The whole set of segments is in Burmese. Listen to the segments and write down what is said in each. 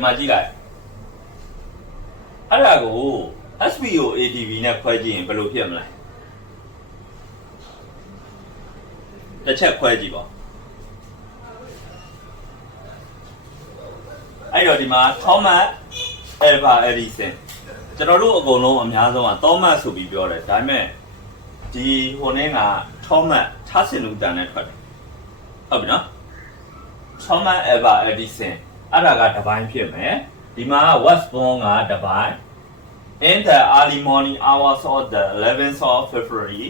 ဒီမှာကြည့်လိုက်အဲ့ဒါကို SPO ADV နဲ့ခွဲကြည့်ရင်ဘယ်လိုဖြစ်မလဲတစ်ချက်ခွဲကြည့်ပါအဲ့တော့ဒီမှာ Thomas Alva Edison ကျွန်တော်တို့အကုန်လုံးအများဆုံးက Thomas ဆိုပြီးပြောတယ်ဒါပေမဲ့ဒီဟိုနေ့က Thomas ထားစင်လူတန်နဲ့ထွက်တယ်ဟုတ်ပြီနော် Thomas Alva Edison အဲ့ဒါကတစ်ပိုင်းဖြစ်မယ်ဒီမှာ was born ကတစ်ပိုင်း in the early morning hours of the 11th of February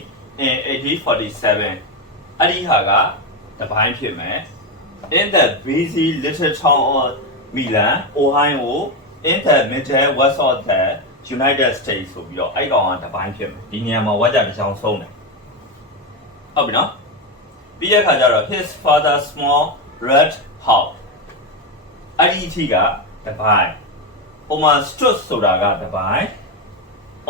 in 1847အဲ့ဒီဟာကတစ်ပိုင်းဖြစ်မယ် in the busy little town of Milan Ohio in the middle west of the United States ဆိုပြီးတော့အဲ့ကောင်ကတစ်ပိုင်းဖြစ်မယ်ဒီနေရာမှာဝါကြတစ်ချောင်းဆုံးတယ်ဟုတ်ပြီနော်ပြီးတဲ့အခါကျတော့ his father small red house အဲ့ဒီအထိကတစ်ပိုင်းပုံမှန် stood ဆိုတာကတစ်ပိုင်း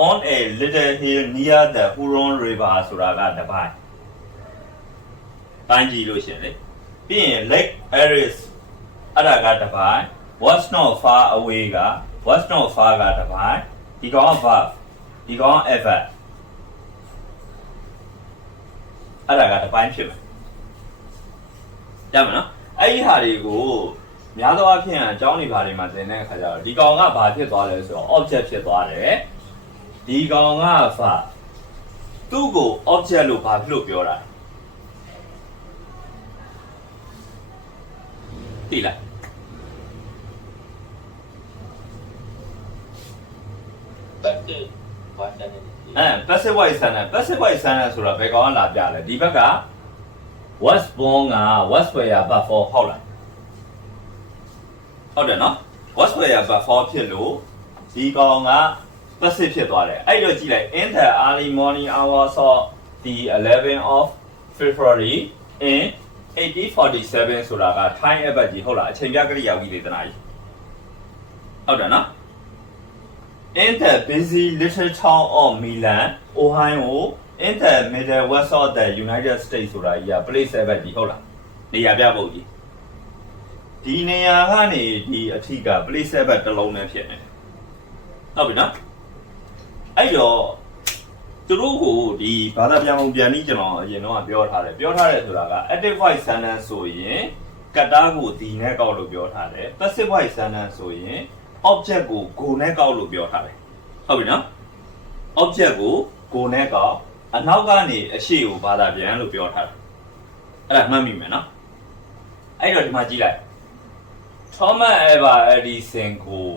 on a little hill near the Huron River ဆိုတာကတစ်ပိုင်းတိုင်းကြည့်လို့ရှိရင်လေပြီးရင် Lake Eris အဲ့ဒါကတစ်ပိုင်း was not far away က was not far ကတစ်ပိုင်းဒီကောင်က verb ဒီကောင်က adverb အဲ့ဒါကတစ်ပိုင်းဖြစ်မယ်ရမယ်နော်အဲ့ဒီဟာတွေကိုများသောအားဖြင့်အကြောင်းတွေဘာတွေမှာသင်တဲ့အခါကျတော့ဒီကောင်ကဘာဖြစ်သွားလဲဆိုတော့ object ဖြစ်သွားတယ်ဒီကောင်က verb သူ့ကို object လို့ဘာဖြစ်လို့ပြောတာသိလားpassive voice sentence ဆိုတာဘယ်ကောင်ကလာပြလဲဒီဘက်က was born က was where but for ဟုတ်လားဟုတ်တယ်နော် was where but for ဖြစ်လို့ဒီကောင်က passive ဖြစ်သွားတယ်အဲ့တော့ကြည့်လိုက် in the early morning hours of the 11th of February in 1847ဆိုတာက time adverb ကြီးဟုတ်လားအချိန်ပြကရိယာဝိသေသနာကြီးဟုတ်တယ်နော် in the busy little town of Milan Ohio in the middle west of the United States ဆိုတာကြီးက place adverb ကြီးဟုတ်လားနေရာပြဖို့ကြီးဒီနေရာကနေဒီအထိက place adverb တစ်လုံးနဲ့ဖြစ်နေဟုတ်ပြီနော်အဲ့တော့သူတို့ကိုဒီဘာသာပြန်ပုံပြန်ပြီးကျွန်တော်အရင်တော့ပြောထားတယ်ဆိုတာက active voice sentence ဆိုရင်ကတ္တာကိုဒီနဲ့ကောက်လို့ပြောထားတယ် passive voice sentence ဆိုရင် object ကို go နဲ့ကောက်လို့ပြောထားတယ်ဟုတ်ပြီနော် object ကို go နဲ့ကောက်အနောက်ကနေအရှေ့ကိုဘာသာပြန်လို့ပြောထားတယ်အဲ့ဒါမှတ်မိမယ်နော်အဲ့တော့ဒီမှာကြည့်လိုက် Thomas Alva Edison ကို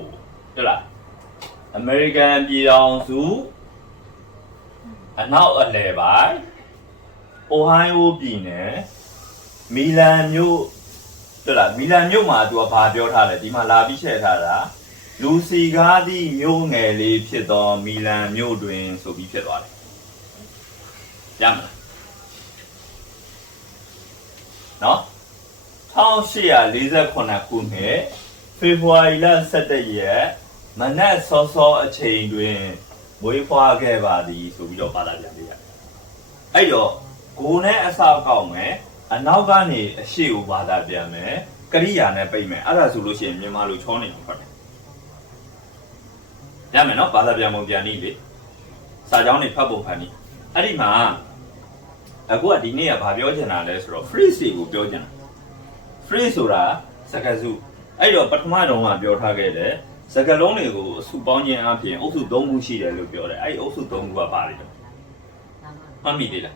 ဟုတ်လား American ပြည်ထောင်စုအနောက်အလယ်ပိုင်း Ohio ပြည်နယ်မီလန်မြို့ဟုတ်လားမီလန်မြို့မှာသူကဘာပြောထားလဲဒီမှာလာပြီးချက်ထားတာလူစီကားသည့်မြို့ငယ်လေးဖြစ်သောမီလန်မြို့တွင်ဆိုပြီးဖြစ်သွားတယ်ရမလားနော်1848ခုနှစ်ဖေဖော်ဝါရီလ17ရက်မနက်စောစောအချိန်တွင်မွေးဖွားခဲ့ပါသည်ဆိုပြီးတော့ဘာသာပြန်ပေးရတယ်အဲ့တော့ကိုနဲ့အဆောက်ကောက်မယ်အနောက်ကနေအရှိကိုဘာသာပြန်မယ်ကရိယာနဲ့ပိတ်မယ်အဲ့ဒါဆိုလို့ရှိရင်မြန်မာလိုချောနေမှာဟုတ်တယ်ရမယ်နော်ဘာသာပြန်ပုံပြန်နည်းလေစာကြောင်းတွေဖတ်ပုံဖတ်နည်းအဲ့ဒီမှာအခုကဒီနေ့ကဘာပြောချင်တာလဲဆိုတော့ phrase တွေကိုပြောချင်တာ phrase ဆိုတာစကားစုအဲ့တော့ပထမတုန်းကပြောထားခဲ့တယ်စကားလုံးတွေကိုအစုပေါင်းခြင်းအပြင်အုပ်စု၃ခုရှိတယ်လို့ပြောတယ်အဲ့ဒီအုပ်စု၃ခုကပါလိမ့်မယ်မှတ်မိသေးလား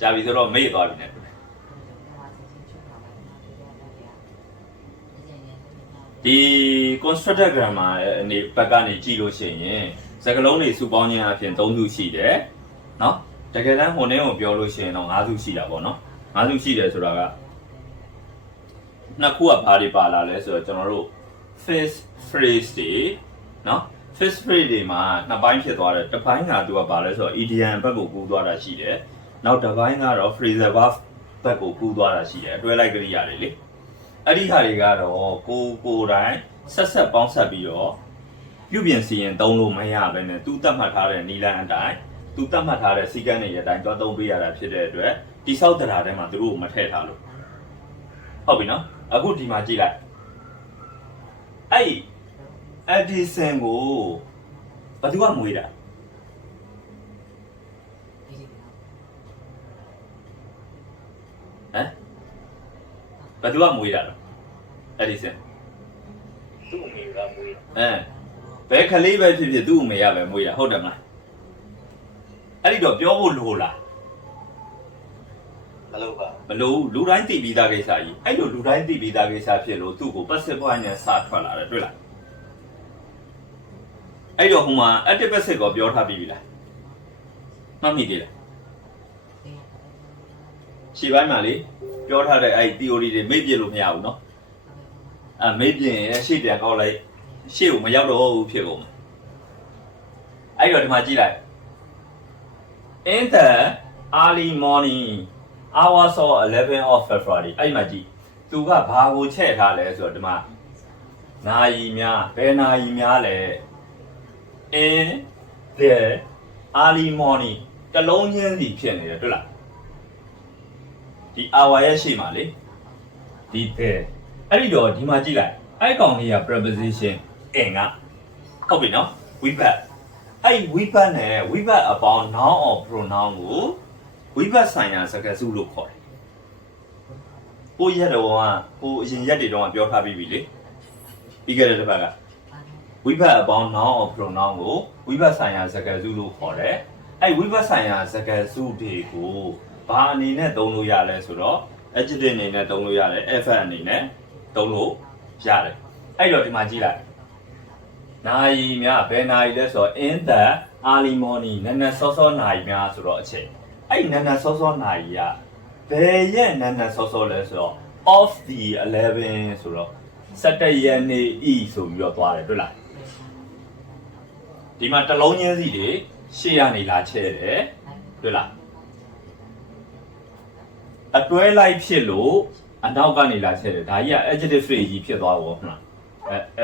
ကြာပြီဆိုတော့မေ့သွားပြီနဲ့ဒီ constructed grammar အနေဘက်ကနေကြည့်လို့ရှိရင်စကားလုံးတွေစုပေါင်းခြင်းအပြင်၃ခုရှိတယ်နော်တကယ်တမ်းဟိုနေ့ကိုပြောလို့ရှိရင်တော့၅ခုရှိတာပေါ့နော်၅ခုရှိတယ်ဆိုတာကနှစ်ခုကဘာတွေပါလာလဲဆိုတော့ကျွန်တော်တို့ first phrase တွေနော် first phrase တွေမှာနှစ်ပိုင်းဖြစ်သွားတယ်တစ်ပိုင်းကသူကဘာလဲဆိုတော့ idiom ဘက်ကိုကူးသွားတာရှိတယ်နောက်တစ်ပိုင်းကတော့ phrasal verb ဘက်ကိုကူးသွားတာရှိတယ်အတွဲလိုက်ကရိယာတွေလေအဲ့ဒီဟာတွေကတော့ကိုယ်တိုင်ဆက်ပေါင်းဆက်ပြီးတော့ပြုပြင်စီရင်သုံးလို့မရဘဲနဲ့သူသတ်မှတ်ထားတဲ့နီလန်အတိုင်းသူသတ်မှတ်ထားတဲ့စီကံတွေအတိုင်းသွားသုံးပေးရတာဖြစ်တဲ့အတွက်တိဆောက်တရားထဲမှာသူတို့ကိုမထည့်ထားလို့ ဟုတ်ပြီနော်အခုဒီမှာကြည့်လိုက်အဲ့ Edison ကိုဘယ်သူကမွေးတာဟမ်ဘယ်သူကမွေးတာလဲ Edison သူ့အမေကမွေးဘယ်ကလေးပဲဖြစ်ဖြစ်သူ့အမေကပဲမွေးတာဟုတ်တယ်မလားအဲ့ဒီတော့ပြောဖို့လိုလားမလို့ပါမလို့လူတိုင်းသိပြီးသားကိစ္စကြီးအဲ့လိုလူတိုင်းသိပြီးသားကိစ္စဖြစ်လို့သူ့ကို passive voice နဲ့စထွက်လာတယ်တွေ့လားအဲ့တော့ဟိုမှာ active passive ကိုပြောထားပြီးပြီလားမှတ်မိသေးလားရှေ့ပိုင်းမှာလေပြောထားတဲ့အဲ့ theory တွေမေ့ပြလို့မရဘူးเนาะမေ့ပြရင်ရှေ့ပြန်ကောက်လိုက်ရှေ့ကိုမရောက်တော့ဘူးဖြစ်ကုန်အဲ့တော့ဒီမှာကြည့်လိုက် in the early morning hours of 11 of February အဲ့မှာကြည့်သူကဘာကိုချက်ထားလဲဆိုတော့ဒီမှာနာရီများဘယ်နာရီများလဲ in the early morning တလုံးချင်းစီဖြစ်နေတယ်တွေ့လားဒီ hour ရဲ့ရှေ့မှာလေဒီ there အဲ့ဒီတော့ဒီမှာကြည့်လိုက်အဲ့ကောင်လေးက preposition in ကဟုတ်ပြီနော် we back အဲ့ we back နဲ့ we back အပေါင်း noun or pronoun ကိုwe back ဆိုင်ရာစကားစုလို့ခေါ်တယ်ကိုရက်တော့ကိုအရင်ရက်တွေတော့ပြောထားပြီးပြီလေပြီးခဲ့တဲ့တစ်ပတ်က we back အပေါင်း noun or pronoun ကို we back ဆိုင်ရာစကားစုလို့ခေါ်တယ်အဲ့ we back ဆိုင်ရာစကားစုတွေကိုဘာအနေနဲ့သုံးလို့ရလဲဆိုတော့ adjective အနေနဲ့သုံးလို့ရတယ် adverb အနေနဲ့သုံးလို့ရတယ်အဲ့တော့ဒီမှာကြည့်လိုက်နာရီများဘယ်နာရီလဲဆိုတော့ in the early morning နက်နက်စောစောနာရီများဆိုတော့အချိန်အဲ့နက်နက်စောစောနာရီကဘယ်ရက်နက်နက်စောစောလဲဆိုတော့ of the 11ဆိုတော့17ရက်နေ့ e ဆိုပြီးတော့သွားတယ်တွေ့လားဒီမှာတစ်လုံးချင်းစီတွေရှေ့ကနေလာချဲ့တယ်တွေ့လားအတွဲလိုက်ဖြစ်လို့အနောက်ကနေလာချဲ့တယ်ဒါကြီးက adjective phrase ကြီးဖြစ်သွားတော့ဟုတ်လား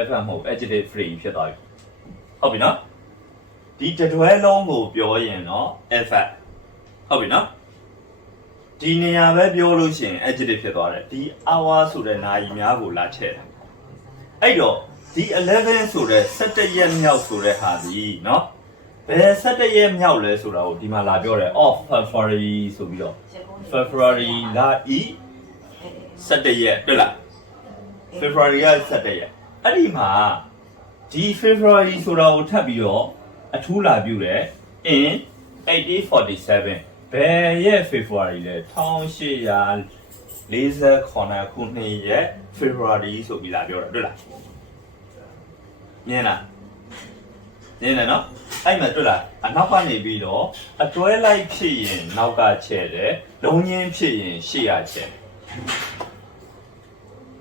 FM မဟုတ် adjective phrase ဖြစ်သွားပြီဟုတ်ပြီနော်ဒီတတွဲလုံးကိုပြောရင်တော့ FM ဟုတ်ပြီနော်ဒီနေရာပဲပြောလို့ရှိရင် adjective ဖြစ်သွားတယ်ဒီ hour ဆိုတဲ့နာရီများကိုလာချဲ့တယ်အဲ့တော့ဒီ11ဆိုတဲ့17ရက်မြောက်ဆိုတဲ့ဟာဒီနော်ဘယ်17ရက်မြောက်လဲဆိုတာကိုဒီမှာလာပြောတယ် of February ဆိုပြီးတော့ February လာဤ17ရက်တွေ့လား February က17ရက်အဲ့ဒီမှာဒီ February ဆိုတာကိုထပ်ပြီးတော့အထူးလာပြုတယ် in 1847ဘယ်ရက် February လဲ1848ခုနှစ်ရက် February ဆိုပြီးလာပြောတာတွေ့လားမြင်လားမြင်တယ်နော်အဲ့မှာတွေ့လားအနောက်ကနေပြီးတော့အတွဲလိုက်ဖြစ်ရင်နောက်ကချဲ့တယ်လုံးချင်းဖြစ်ရင်ရှေ့ရချဲ့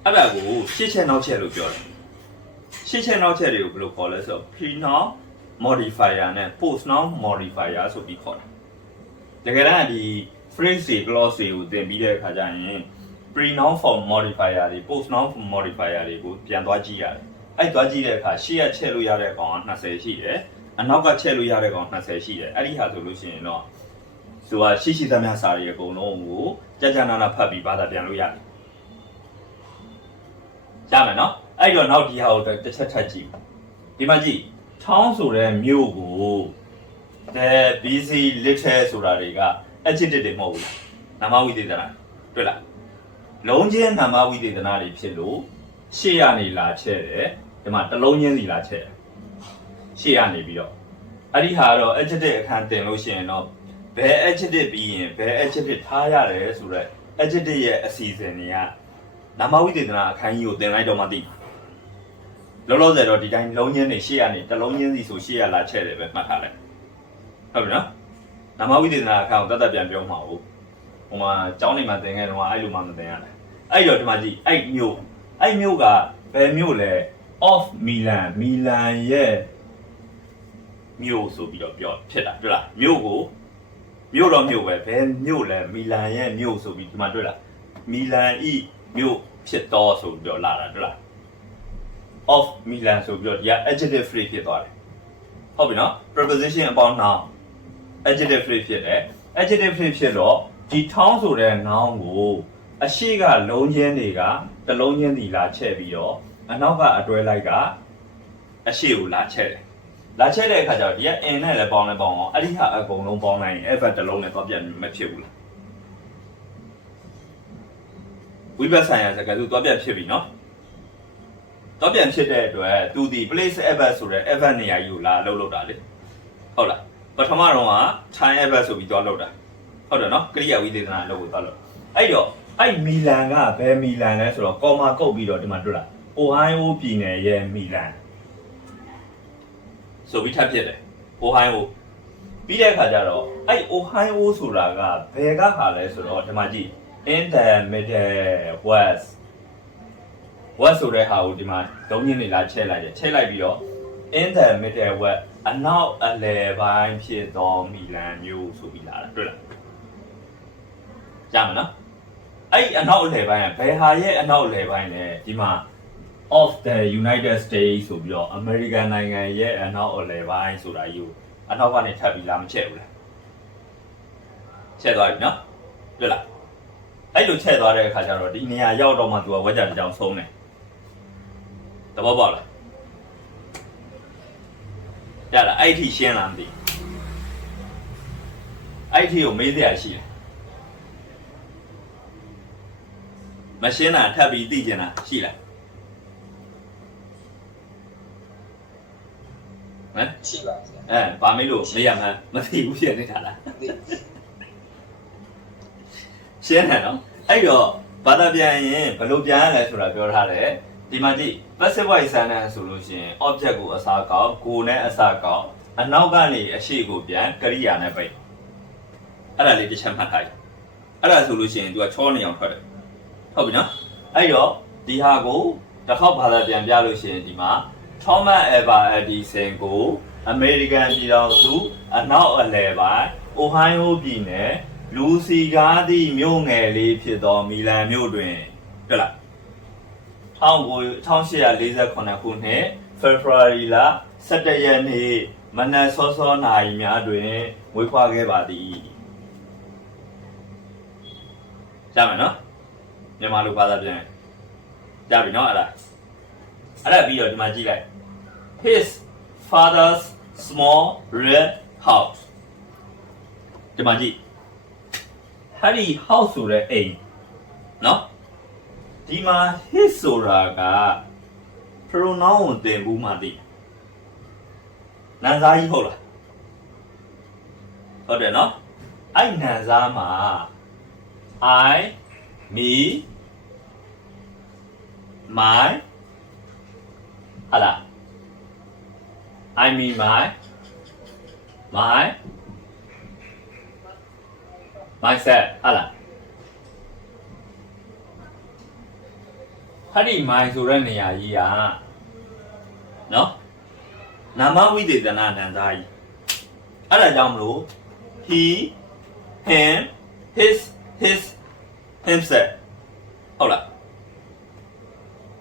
အဲ့ဒါကိုရှေ့ချက်နောက်ချက်လို့ပြောတယ်ရှေ့ချက်နောက်ချက်တွေကိုဘယ်လိုခေါ်လဲဆိုတော့ pre-noun modifier နဲ့ post-noun modifier ဆိုပြီးခေါ်တယ်တကယ်တမ်းဒီ phrase တွေ clause တွေကိုသင်ပြီးတဲ့အခါကျရင် pre-noun form modifier တွေ post-noun form modifier တွေကိုပြန်သွားကြည့်ရတယ်အဲ့သွားကြည့်တဲ့အခါရှေ့ရချက်လို့ရတဲ့ကောင်က20ရှိတယ်အနောက်ကချက်လို့ရတဲ့ကောင်20ရှိတယ်အဲ့ဒီဟာဆိုလို့ရှိရင်တော့ဆိုတာရှိသမျှစာတွေအကုန်လုံးကိုကြာနာနာဖတ်ပြီးဘာသာပြန်လို့ရတယ်ရမယ်နော်အဲ့တော့နောက်ဒီဟာကိုတစ်ချက်ထပ်ကြည့်ဒီမှာကြည့်ထောင်းဆိုတဲ့မြို့ကို the busy little ဆိုတာတွေက adjective တွေမဟုတ်ဘူးနာမဝိသေသနာတွေ့လားလုံးချင်းနာမဝိသေသနာတွေဖြစ်လို့ရှေ့ရနေလာချဲ့တယ်ဒီမှာတစ်လုံးချင်းစီလာချဲ့တယ်ရှေ့ရနေပြီးတော့အဲ့ဒီဟာတော့ adjective အခန်းတင်လို့ရှိရင်တော့ဘယ် adjective ပြီးရင်ဘယ် adjective ထားရတယ်ဆိုတော့ adjective ရဲ့အစီအစဉ်တွေကနာမဝိသေသနာအခန်းကြီးကိုသင်လိုက်တော့မှသိလောလောဆယ်တော့ဒီတိုင်းလုံးချင်းနေရှေ့ရနေတစ်လုံးချင်းစီဆိုရှေ့ရလာချဲ့တယ်ပဲမှတ်ထားလိုက်ဟုတ်ပြီနော်နာမဝိသေသနာအခန်းကိုတတ်ပြန်ပြောမှာဟုတ်ဟိုမှာကျောင်းနေမှာသင်ခဲ့တော့အဲ့လိုမှမသင်ရဘူးအဲ့တော့ဒီမှာကြည့်အဲ့မြို့ကဘယ်မြို့လဲ of Milan ရဲ့မြို့ဆိုပြီးတော့ပြောဖြစ်တာတွေ့လားမြို့ကိုမြို့တော့မြို့ပဲဘယ်မြို့လဲမီလန်ရဲ့မြို့ဆိုပြီးဒီမှာတွေ့လားမီလန်ဤမြို့ဖြစ်တော့ဆိုပြီးတော့လာတာတွေ့လား of Milan ဆိုပြီးတော့ဒီက adjective phrase ဖြစ်သွားတယ်ဟုတ်ပြီနော် preposition အပေါင်း noun adjective phrase ဖြစ်တယ် adjective phrase ဖြစ်တော့ဒီ town ဆိုတဲ့ noun ကို အရှိကလုံးချင်းတွေကတလုံးချင်းစီလာချက်ပြီးတော့အနောက်ကအတွဲလိုက်ကအရှိကိုလာချက်တယ်လာချက်တဲ့အခါကျတော့ဒီက n နဲ့လည်းပေါင်းအောင်အဲ့ဒီဟာအကုန်လုံးပေါင်းလိုက်ရင် f တစ်လုံးနဲ့တော့ပြန်မဖြစ်ဘူးလားဝိဘတ်ဆိုင်ရာစကားသူတော့ပြန်ဖြစ်ပြီနော်တော့ပြန်ဖြစ်တဲ့အတွက်သူဒီ place f ဆိုတဲ့ f နေရာကြီးကိုလာလှုပ်တာလေဟုတ်လားပထမတော့က time f ဆိုပြီးတော့လှုပ်တာဟုတ်တယ်နော်ကရိယာဝိသေသနာလှုပ်ကိုတော့လှုပ်အဲ့တော့အဲ့မီလန်ကဘယ်မီလန်လဲဆိုတော့ကော်မာကုတ်ပြီးတော့ဒီမှာတွေ့လားအိုဟိုင်းအိုပြည်နယ်ရဲ့မီလန်ဆိုပြီးထပ်ဖြစ်တယ်အိုဟိုင်းအိုပြီးတဲ့အခါကျတော့အဲ့အိုဟိုင်းအိုဆိုတာကဘယ်ကဟာလဲဆိုတော့ဒီမှာကြည့် in the middle west ဆိုတဲ့ဟာကိုဒီမှာသုံးရင်းနေလာချဲ့လိုက်တယ်ချဲ့လိုက်ပြီးတော့ in the middle west အနောက်အလယ်ပိုင်းဖြစ်သောမီလန်မြို့ဆိုပြီးလာတာတွေ့လားကြားမနော်အဲ့အနောက်အလယ်ပိုင်းကဘယ်ဟာရဲ့အနောက်အလယ်ပိုင်းလဲဒီမှာ of the United States ဆိုပြီးတော့ American နိုင်ငံရဲ့အနောက်အလယ်ပိုင်းဆိုတာယူအနောက်ကနေထပ်ပြီးလာမချက်ဘူးလားချက်သွားပြီနော်တွေ့လားအဲ့လိုချက်သွားတဲ့အခါကျတော့ဒီနေရာရောက်တော့မှသူကဝက်ကြတစ်ကြောင်ဆုံးတယ်သဘောပေါက်လားရလားအဲ့ထိရှင်းလားမသိအဲ့ထိကိုမေးစရာရှိတယ်မရှင်းတာထပ်ပြီးသိကျင်တာရှိလားဟမ်ရှိပါဗျာဘာမေးလို့မေးရမှန်းမသိဘူးဖြစ်နေတာလားရှင်းတယ်နော်အဲ့တော့ဘာသာပြန်ရင်ဘယ်လိုပြန်ရလဲဆိုတာပြောထားတယ်ဒီမှာကြည့် passive voice sentence ဆိုလို့ရှိရင် object ကိုအစားကောက်ကိုနဲ့အစားကောက်အနောက်ကနေအရှိကိုပြန်ကရိယာနဲ့ပိတ်အဲ့ဒါလေးတစ်ချက်မှတ်ထားလိုက်အဲ့ဒါဆိုလို့ရှိရင် तू ကချောနေအောင်ထွက်တယ်ဟုတ်ပြီနော်အဲ့တော့ဒီဟာကိုတစ်ခေါက်ဘာသာပြန်ပြလို့ရှိရင်ဒီမှာ Thomas Alva Edison ကို American ပြည်ထောင်စုအနောက်အလယ်ပိုင်း Ohio ပြည်နယ်လူစီကားသည့်မြို့ငယ်လေးဖြစ်သောမီလန်မြို့တွင်ဟုတ်လား1848ခုနှစ် February လ17ရက်နေ့မနက်စောစောနာရီများတွင်မွေးဖွားခဲ့ပါသည်ကြားမယ်နော်မြန်မာလိုဘာသာပြန်ကြားပြီနော်အဲ့ဒါပြီးတော့ဒီမှာကြည့်လိုက် his father's small red house ဒီမှာကြည့်ဟာဒီ house ဆိုတဲ့အိမ်နော်ဒီမှာ his ဆိုတာက pronoun ကိုသင်ဘူးမှသိနာမ်စားကြီးဟုတ်လားဟုတ်တယ်နော်အဲ့နာမ်စားမှာ I me my ဟာလား I mean myself ဟာလားဟာဒီ my ဆိုတဲ့နေရာကြီးကနော်နာမဝိသေသနာနံသားကြီးအဲ့ဒါကြောင့်မလို့ he him his himself ဟုတ်လား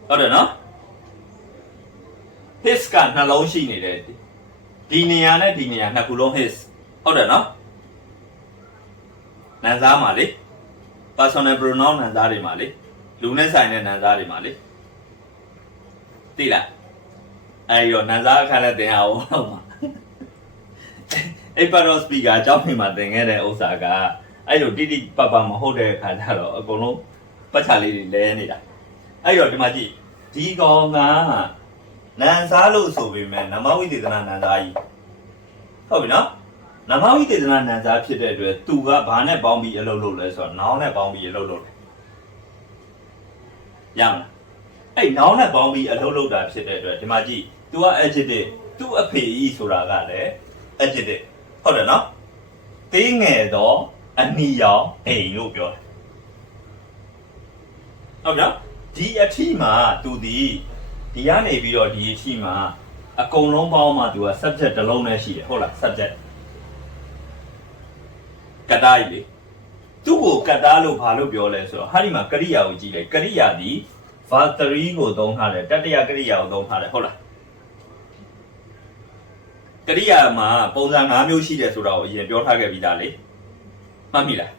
ဟုတ်တယ်နော် his ကနှလုံးရှိနေတယ်ဒီနေရာနဲ့ဒီနေရာနှစ်ခုလုံး his ဟုတ်တယ်နော်နံသားမှာလေ personal pronoun နံသားတွေမှာလေလူနဲ့ဆိုင်တဲ့နံသားတွေမှာလေသိလားအဲ့ရောနံသားအခါနဲ့သင်ရအောင်ဟုတ်မှာအဲ့ပါတော့ speaker အကြောင်းမှာသင်ခဲ့တဲ့ဥစ္စာကအဲ့လိုတိတိပပမဟုတ်တဲ့အခါကျတော့အကုန်လုံးပတ်ချလေးတွေလဲနေတာအဲ့တော့ဒီမှာကြည့်ဒီကောင်ကနန်စားလို့ဆိုပေမဲ့နမဝိသေသနာနန်စားကြီးဟုတ်ပြီနော်နမဝိသေသနာနန်စားဖြစ်တဲ့အတွက်သူကဘာနဲ့ပေါင်းပြီးအလုပ်လုပ်လဲဆိုတော့နောင်နဲ့ပေါင်းပြီးအလုပ်လုပ်တယ်ရမလားအဲ့နောင်နဲ့ပေါင်းပြီးအလုပ်လုပ်တာဖြစ်တဲ့အတွက်ဒီမှာကြည့် तू က adjective သူ့အဖေကြီးဆိုတာကလည်း adjective ဟုတ်တယ်နော်သေးငယ်တော့အနီရောင်အိမ်လို့ပြောတယ်ဟုတ်နော်ဒီအထီမှာ तू ဒီကနေပြီးတော့ဒီအထီမှာအကုန်လုံးပေါင်းမှ तू က subject တစ်လုံးနဲ့ရှိတယ်ဟုတ်လား subject ကတားကြီးလေသူ့ကိုကတားလို့ဘာလို့ပြောလဲဆိုတော့ဟာဒီမှာကရိယာကိုကြည့်လိုက်ကရိယာဒီ verb 3ကိုသုံးထားတယ်တတိယကရိယာကိုသုံးထားတယ်ဟုတ်လားကရိယာမှာပုံစံ5မျိုးရှိတယ်ဆိုတာကိုအရင်ပြောထားခဲ့ပြီးသားလေမှတ်မိလား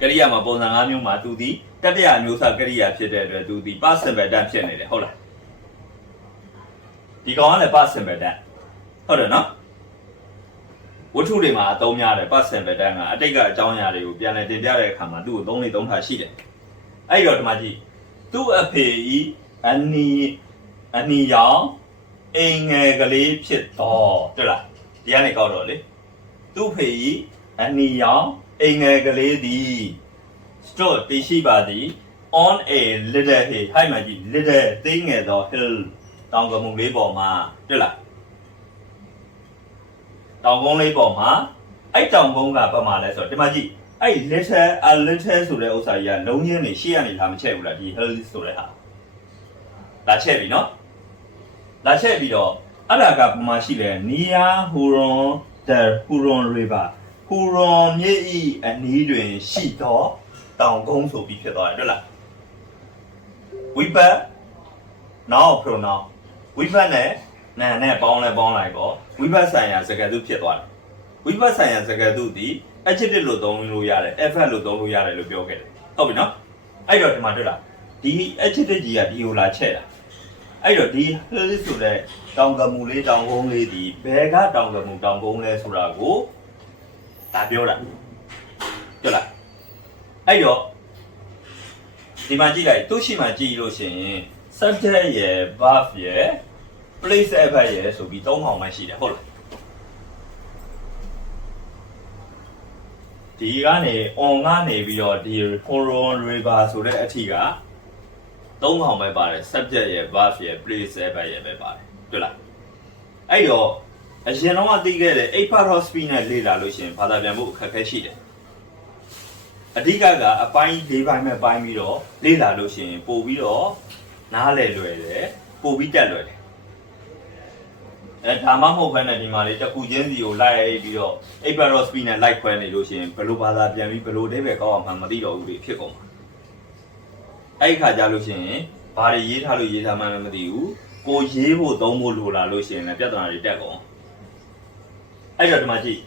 ကရိယာမှာပုံစံ5မျိုးမှာသူဒီတ တတိယမျိုးစားကရိယာဖြစ်တဲ့အတွက်သူဒီ past simple tense ဖြစ်နေတယ်ဟုတ်လားဒီကောင်ကလည်း past simple tense ဟုတ်တယ်နော်ဝတ္ထုတွေမှာအသုံးများတယ် past simple tense ကအတိတ်ကအကြောင်းအရာတွေကိုပြန်လည်တင်ပြတဲ့အခါမှာသူ့ကို3ထားရှိတယ်အဲ့တော့ဒီမှာကြည့်သူ့အဖေဤအနီရောင်အိမ်ငယ်ကလေးဖြစ်တော့တွေ့လားဒီကနေကောက်တော့လေသူ့ဖေဤအနီရောင်အိမ်ငယ်ကလေးသည် stood တရှိပါသည် on a little hill ဟိုက်မှာကြည့် little သေးငယ်သော hill တောင်ကမုံလေးပေါ်မှာတွေ့လားတောင်ကုန်းလေးပေါ်မှာအဲ့တောင်ကုန်းကဘာမှလဲဆိုတော့ဒီမှာကြည့်အဲ့ little ဆိုတဲ့ဥစ္စာကြီးကလုံးချင်းနေရှေ့ကနေလာမချက်ဘူးလားဒီ hill ဆိုတဲ့ဟာလာချက်ပြီနော်လာချက်ပြီးတော့အဲ့ဒါကဘာမှရှိလဲ near Huron river ဟူရွန်မြစ်ဤအနီးတွင်ရှိသောတောင်ကုန်းဆိုပြီးဖြစ်သွားတယ်တွေ့လားဝိပတ် now pronoun ဝိပတ်နဲ့နာနဲ့ပေါင်းလိုက်တော့ဝိပတ်ဆိုင်ရာစကားစုဖြစ်သွားတယ်ဝိပတ်ဆိုင်ရာစကားစုသည် adjective လို့သုံးလို့ရတယ် adverb လို့သုံးလို့ရတယ်လို့ပြောခဲ့တယ်ဟုတ်ပြီနော်အဲ့တော့ဒီမှာတွေ့လားဒီ adjective ကြီးကဒီကိုလာချက်တာအဲ့တော့ဒီ hill ဆိုတဲ့တောင်ကမူလေးတောင်ကုန်းလေးဒီဘယ်ကတောင်ကမူတောင်ကုန်းလဲဆိုတာကိုဒါပြောတာပြောလားအဲ့တော့ဒီမှာကြည့်လိုက်သူ့ရှိမှကြည့်လို့ရှိရင် subject ရယ် verb ရယ် place adverb ရယ်ဆိုပြီး၃ကောင်မှရှိတယ်ဟုတ်လားဒီကနေ on ကနေပြီးတော့ဒီ Huron river ဆိုတဲ့အထီက၃ကောင်ပဲပါတယ် subject ရယ် verb ရယ် place adverb ရယ်ပဲပါတယ်တွေ့လားအဲ့တော့အရင်တော့သိခဲ့တဲ့ 8 part of speech နဲ့လေ့လာလို့ရှိရင်ဘာသာပြန်ဖို့အခက်အခဲရှိတယ်အဓိကကအပိုင်း၄ပိုင်းမဲ့ပိုင်းပြီးတော့လေ့လာလို့ရှိရင်ပို့ပြီးတော့နားလည်လွယ်တယ်ပို့ပြီးတက်လွယ်တယ်ဒါမှမဟုတ်ဘဲနဲ့ဒီမှာလေးတစ်ခုချင်းစီကိုလိုက်ပြီးတော့ 8 part of speech နဲ့လိုက်ခွဲနေလို့ရှိရင်ဘယ်လိုဘာသာပြန်ပြီးဘယ်လိုအဓိပ္ပာယ်ကောက်အောင်မှမသိတော့ဘူးလေဖြစ်ကုန်မှာအဲ့ဒီခါကြလို့ရှိရင်ဘာတွေရေးထားလို့ရေးထားမှလည်းမသိဘူးကိုရေးဖို့သုံးဖို့လိုလာလို့ရှိရင်လည်းပြဿနာတွေတက်ကုန်အဲ့တော့ဒီမှာကြည့်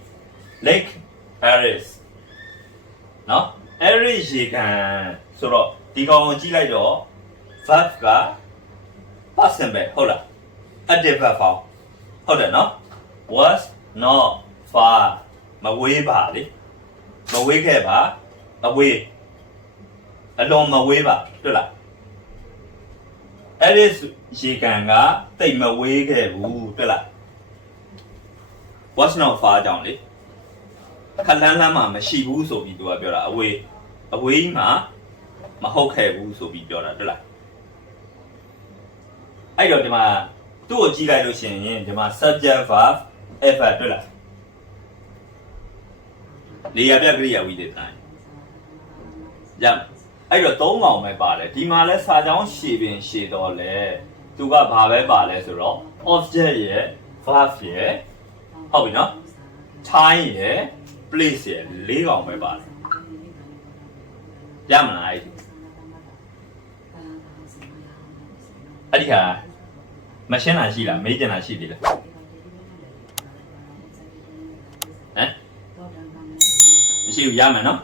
Lake Aris နော် Aris ရေကန်ဆိုတော့ဒီကောင်ကိုကြည့်လိုက်တော့ verb က past simple ဟုတ်လား adjective verb form ဟုတ်တယ်နော် was not far မဝေးပါလေမဝေးခဲ့ပါအဝေးအလုံးမဝေးပါတွေ့လား Aris ရေကန်ကတိတ်မဝေးခဲ့ဘူးတွေ့လားwas not far ကြောင့်လေခလန်းလန်းမှာမရှိဘူးဆိုပြီးသူကပြောတာအဝေးမှာမဟုတ်ခဲ့ဘူးဆိုပြီးပြောတာတွေ့လားအဲ့တော့ဒီမှာသူ့ကိုကြည့်လိုက်လို့ရှိရင်ဒီမှာ subject verb adverb တွေ့လားနေရာပြကရိယာဝိသေသနရအဲ့တော့၃ကောင်ပဲပါတယ်ဒီမှာလဲစာကြောင်းရှည်ပင်ရှည်တော့လဲသူကဘာပဲပါလဲဆိုတော့ object ရယ် verb ရယ်ဟုတ်ပြီနော် time ရယ် place ရယ်၄ကောင်ပဲပါတယ်ရမလားအဲ့ဒီဟာမရှင်းတာရှိလားမေးကြတာရှိသေးလားဟမ်မရှိဘူးရမယ်နော်